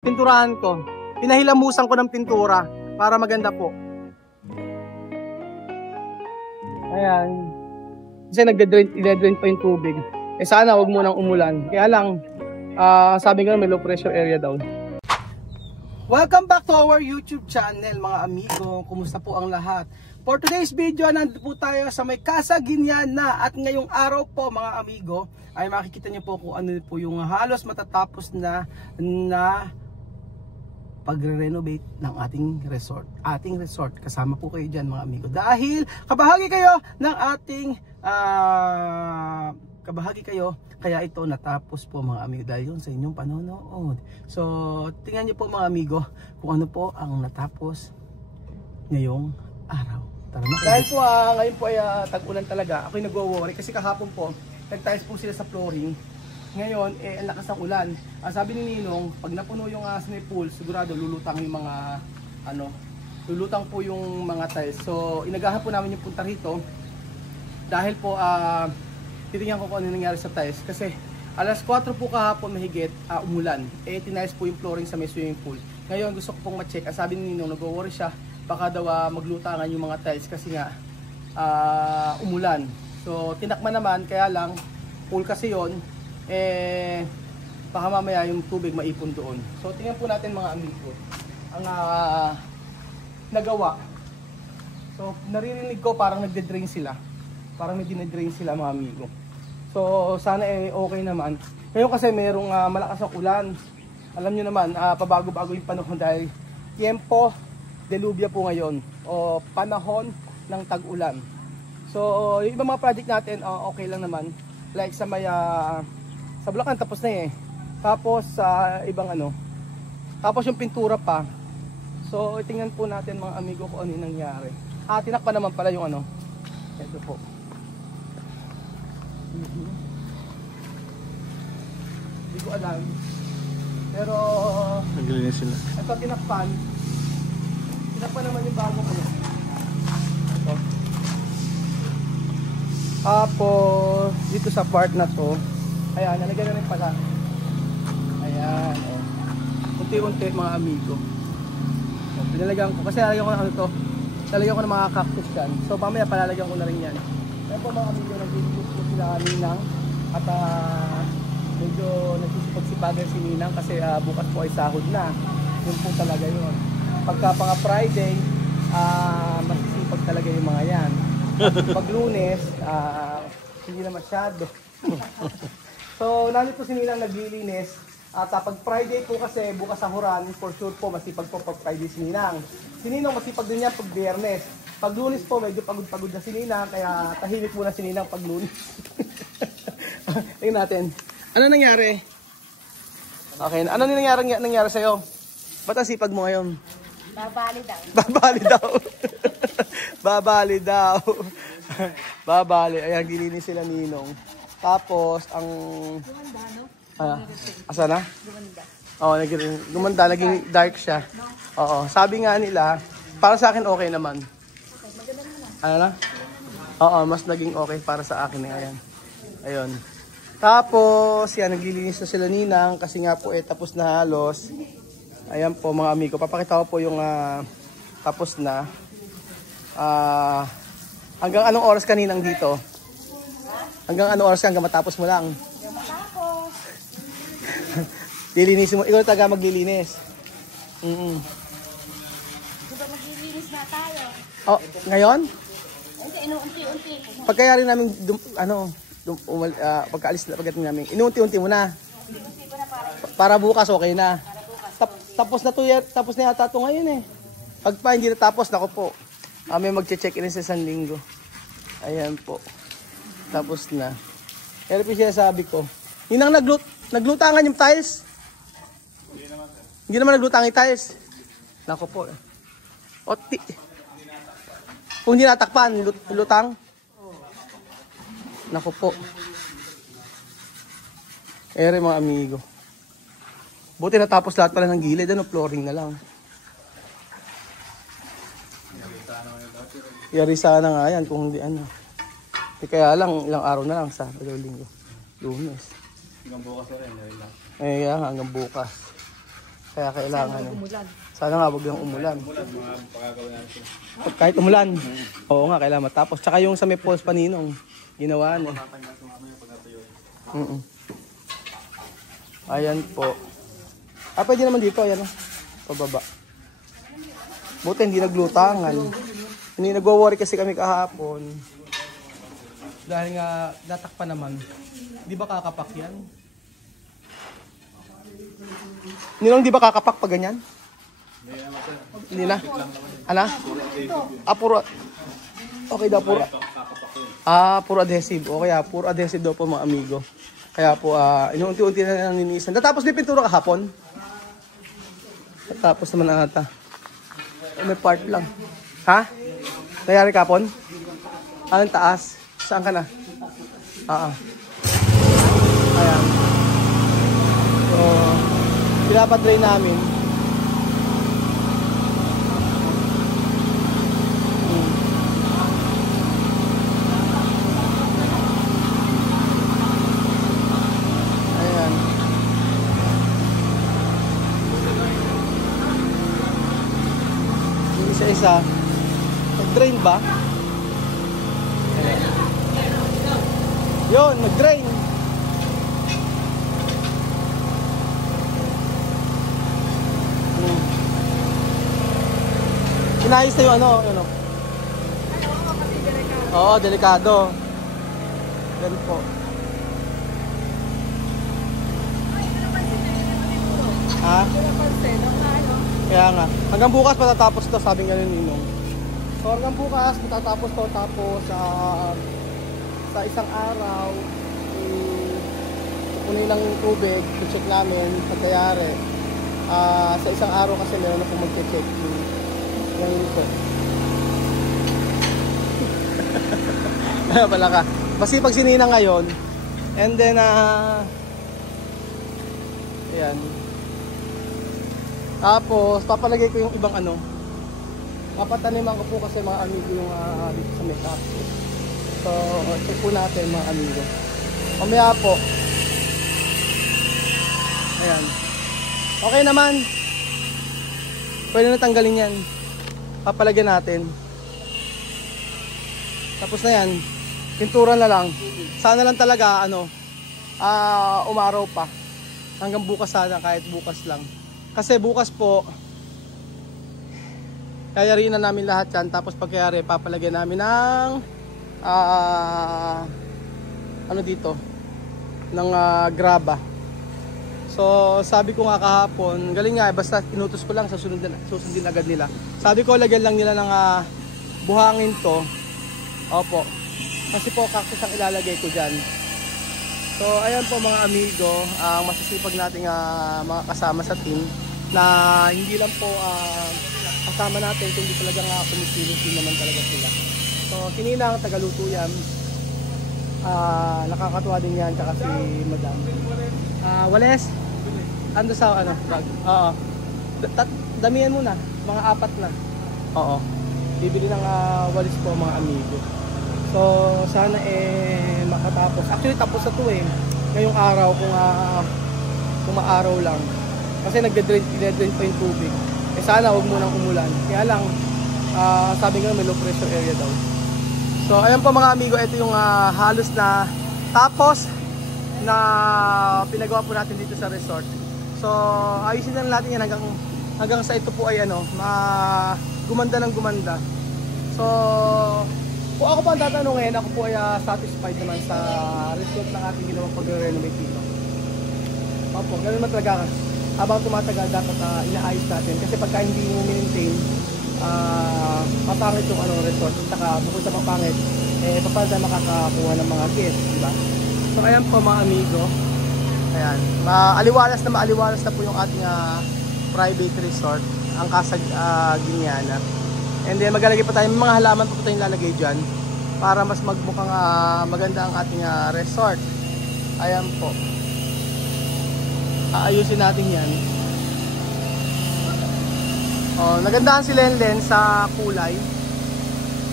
Pinturahan ko. Pinahilamusan ko ng pintura para maganda po. Ayan. Kasi nagde-drain pa yung tubig. Eh sana wag munang umulan. Kaya lang, sabi nga may low pressure area daw. Welcome back to our YouTube channel mga amigo. Kumusta po ang lahat? For today's video, nandito po tayo sa may Casaguiñana. At ngayong araw po mga amigo, ay makikita niyo po kung ano po yung halos matatapos na pagre-renovate ng ating resort. Kasama po kayo dyan mga amigo. Dahil kabahagi kayo ng ating kaya ito natapos po mga amigo dahil yun sa inyong panonood. So tingnan niyo po mga amigo kung ano po ang natapos ngayong araw. Tara na. Dahil po ngayon po ay tag-ulan talaga. Ako'y nagwo-worry kasi kahapon po nag-tiles po sila sa flooring. Ngayon, ang lakas ng ulan. Sabi ni Ninong, pag napuno yung swimming pool, sigurado lulutang yung mga lulutang po yung mga tiles. So, inagahan po namin yung punta rito dahil po titingnan ko kung ano nangyari sa tiles kasi alas 4 po kahapon mahigit umulan. Tiniles po yung flooring sa may swimming pool. Ngayon, gusto ko pong ma-check. Sabi ni Ninong, nag-worry siya baka daw maglutangan yung mga tiles kasi nga umulan. So, tinakman naman, kaya lang pool kasi yon. Baka mamaya yung tubig maipon doon. So tingnan po natin mga amigo ang nagawa. So naririnig ko parang nagde-drain sila. Parang may dine-drain sila mga amigo. So sana okay naman. Ngayon kasi mayroong malakas ang ulan. Alam niyo naman pabago-bago yung panahon dahil tiempo delubya po ngayon o panahon ng tag-ulan. So yung ibang mga project natin okay lang naman. Like sa may sa Bulacan tapos na tapos sa ibang tapos yung pintura pa. So tingnan po natin mga amigo kung ano yung nangyari. Tinakpan naman pala yung ito po. Hindi ko alam pero naglinis sila. Ito tinakpan naman yung bagong ito. Tapos dito sa part na to, ayan, nalagyan na rin pala. Ayan, unti-unti mga amigo. So, pinalagyan ko, kasi lalagyan ko ng lalagyan ko ng mga cactus dyan. So mamaya palalagyan ko na rin yan. Kaya po mga amigo, nag-iikot po sila Ninang. At medyo nagsisipag-sipagan si Ninang kasi bukas po ay sahod na. Yun po talaga yun. Pagka pang Friday, masisipag talaga yung mga yan. Pag Lunes, hindi na masyado. So, nandito si Ninang naglilinis. At pag Friday po kasi, bukas sahuran, for sure po, masipag po pag Friday si Ninang. Si Ninang masipag din niya pag Biyernes. Pag Lunes po, medyo pagod-pagod na si Ninang, kaya tahimik muna si Ninang pag Lunes. Tingnan natin. Ano nangyari? Okay, ano nangyari sa'yo? Ba't ang sipag mo ngayon? Babali daw. Babali daw. Babali daw. Babali. Ayan, gilinis sila Ninong. Tapos, ang... Gumanda, no? Asa na? Gumanda. Oo, gumanda. Naging dark siya. Oo. Sabi nga nila, para sa akin okay naman. Okay, maganda naman. Ano na? Oo, mas naging okay para sa akin. Ayan. Ayun. Tapos, yan, naglilinis na sila Ninang kasi nga po tapos na halos. Ayan po mga amigo. Papakita ko po yung tapos na. Hanggang anong oras kaninang dito? Hanggang anong oras hanggang matapos mo lang? Hanggang matapos. Lilinisin mo. Ikaw taga maglilinis. Diba maglilinis na tayo? Oh, ngayon? Hindi, inuunti-unti. Pagkayari namin, pagkaalis na pagdating namin, inuunti-unti mo na. Unti-unti ko na Para bukas okay na. para bukas. Tapos na yata ito ngayon Pag pa hindi natapos, nako po. May magche-check-in sa isang linggo. Ayan po. Tapos na. Pero po siya sabi ko, Ninang naglutangan yung tiles? Hindi naman naglutangan yung tiles. Nako po. Kung hindi natakpan, lutang? Nako po. Mga amigo. Buti natapos lahat pala ng gilid, flooring na lang. Yari sana nga yan kung hindi kaya lang, ilang araw na lang sa Linggo. Lunes. Hanggang bukas na rin, dahil lang. Hanggang bukas. Kaya kailangan. Umulan. Sana nga wag lang umulan. Kahit umulan. Oo nga, kailangan matapos. Tsaka yung sa may poles paninong, ginawa na. Ayan po. Pwede naman dito, ayan o. Pababa. Buti hindi naglutangan. Hindi nagwo-worry kasi kami kahapon. Dahil nga natakpan naman. Di ba kakapak yan? Ninong, di ba kakapak pag ganyan? Hindi na? Ano? Puro. Okay daw, puro. Puro adhesive. Okay, puro adhesive daw po mga amigo. Kaya po, inuunti-unti na lang ninisan. Natapos din pintura kahapon. Natapos naman ata. May part lang. Ha? Nangyari kapon? Anong taas? Saan ka na? Ayan. So, pinapadray namin. Ayan. Yung isa-isa. Nag-drain ba? Ayan. Yun, nag-drain. Inayos na yung ano. Oo, delikado. Yan po. Ha? Kaya nga. Hanggang bukas matatapos to, sabi nga ni Ninong. So hanggang bukas matatapos to, tapos sa isang araw pupunin ng tubig, i-check namin pagkayari. Sa isang araw kasi meron na po mag-check yung ito. Pala ka. Masipag si Nina ngayon. And then ayan. Tapos papalagay ko yung ibang ano. Papataniman ko po kasi mga amigo yung dito sa makeup. So check po natin mga amigo. Mamaya po. Ayan. Okay naman. Pwede na tanggalin yan. Papalagyan natin. Tapos na yan. Pintura na lang. Sana lang talaga umaraw pa. Hanggang bukas sana, kahit bukas lang. Kasi bukas po kayariin na namin lahat yan. Tapos pagkayari papalagyan namin ng dito ng graba. So sabi ko nga kahapon, galing nga basta inutos ko lang, susundin agad nila. Sabi ko lagyan lang nila ng buhangin to. Opo. Kasi po cactus ang ilalagay ko dyan. So ayan po mga amigo, ang masisipag nating mga kasama sa team na hindi lang po kasama natin, kundi talagang kumikilos din naman talaga sila. So Kininang, tagaluto yan. Nakakatuwa din yan, tsaka si Madam. Wales, ando sa bag. Oo. Damihan muna, mga 4 na. Oo. Bibili ng walis po mga amigo. So sana makatapos. Actually tapos na to ngayong araw kung maaraw lang. Kasi nagde-drain pa yung tubig. Sana huwag munang umulan. Kaya lang sabi nga may low pressure area daw. So ayan po mga amigo, ito yung halos na tapos na pinagawa po natin dito sa resort. So ayusin na natin yan hanggang sa ito po ay gumanda ng gumanda. So kung ako pa ang tatanungin, ako po ay satisfied naman sa result ng ating ginawang pag-renovate dito. Opo, ganun man talaga. Habang tumatagal, dapat inaayos natin. Kasi pagka hindi mo maintain, mapangit yung resort. Saka bukod sa mapangit, paano tayo makakakuha ng mga guests, diba? So ayan po mga amigo. Ayan, maaliwalas na po yung ating private resort, ang Casa Guiniana. And then maglalagay pa tayo, mga halaman pa tayong lalagay dyan para mas magmukhang maganda ang ating resort. Ayan po. Aayusin natin yan. Nagandahan si Lenlen sa kulay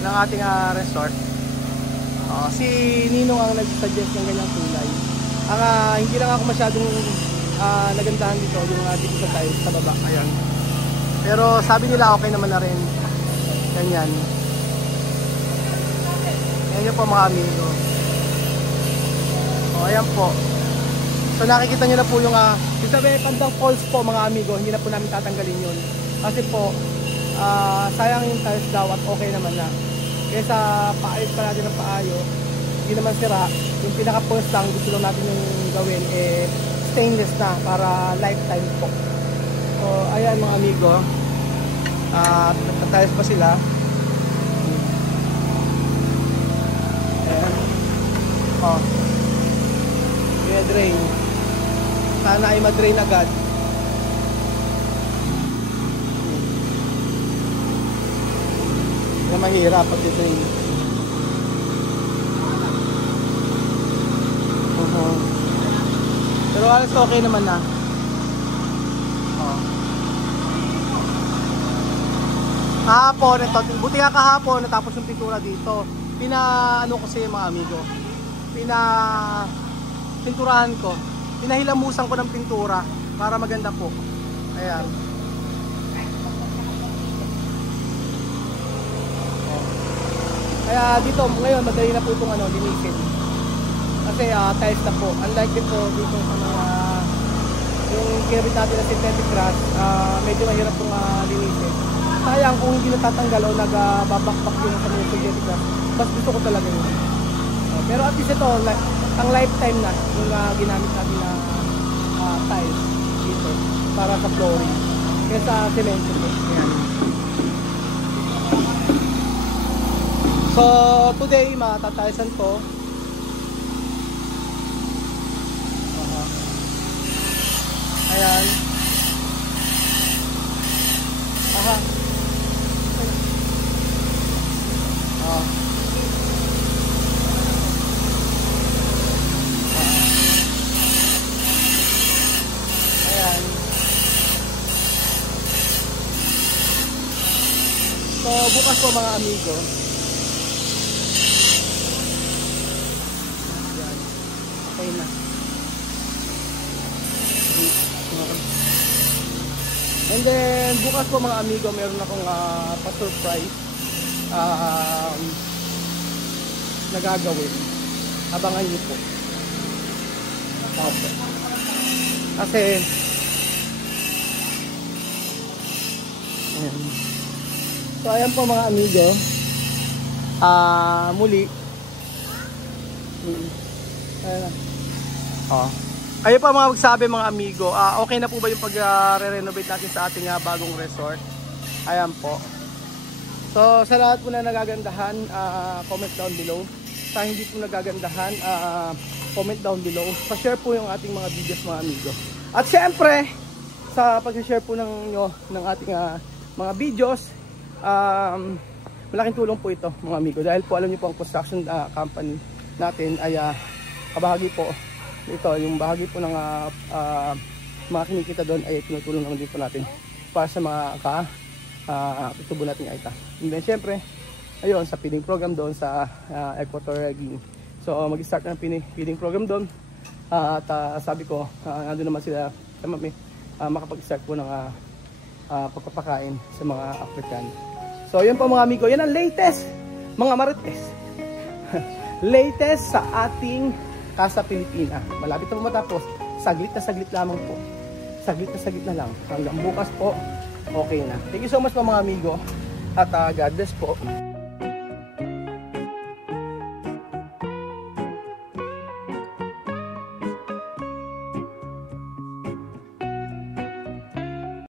ng ating resort. Si Ninong ang nag-suggest ng ganyang kulay. Hindi lang ako masyadong nagandahan dito yung dito sa tiles sa baba. Ayan. Pero sabi nila okay naman na rin. Ganyan. Ayan po mga amigo. O ayan po. So nakikita nyo na po yung yung sabi Pandang Falls po mga amigo. Hindi na po namin tatanggalin yun. Kasi po sayang yung tiles daw at okay naman na. Kesa paayos pa natin ng paayos, hindi naman sira. Yung pinaka-first lang gusto lang natin yung gawin stainless na para lifetime po. So ayan mga amigo, nagtatiles pa sila. Ayan. Kaya drain. Sana ay mag-drain agad. Kaya mahirap pag i-drain. Pero alas okay naman na. Kahapon ito, buti nga kahapon natapos yung pintura dito. Ano kasi mga amigo, pinturahan ko, pinahilamusan ko ng pintura para maganda po. Ayan. Kaya dito ngayon madali na po itong linisin. Kasi tiles na po. Unlike dito sa mga yung kinabit natin na synthetic grass, medyo mahirap itong linisin. Sayang kung hindi natatanggal o nagbabakbak yung sa mga synthetic grass. Mas gusto ko talaga yun. Pero at least ito, ang lifetime na yung ginamit natin na tiles dito para sa flooring. Kaya sa cemento. Ayan. So today matatilesan to. Ayan. Ayan. So bukas po mga amigo. Ayan. Okay na. And then bukas po mga amigo, meron akong pa-surprise na gagawin. Abangan niyo po. Okay. Kasi ayan. So ayan po mga amigo, muli ayan. Kayo pa mga magsabi mga amigo, okay na po ba yung pag-re-renovate natin sa ating bagong resort? Ayan po. So sa lahat po na nagagandahan, comment down below. Sa hindi po nagagandahan, comment down below. Pa-share po yung ating mga videos mga amigo. At syempre, sa pag-share po ng ating mga videos, malaking tulong po ito mga amigo. Dahil po alam niyo po ang construction company natin ay kabahagi po ito, yung bahagi po ng mga kinikita doon ay tinutulong naman din po natin para sa mga tubo nating aita. And then syempre, ayun, sa feeding program doon sa Equatorial Guinea. So mag-start na ng feeding program doon. At sabi ko, nandun naman sila sa mami, makapag-start po ng pagpapakain sa mga African. So yun po mga amigo, yan ang latest mga marites. Latest sa ating Casa Pilipina. Malapit na po matapos. Saglit na saglit lamang po. Saglit na lang. Hanggang bukas po, okay na. Thank you so much po mga amigo. At God bless po.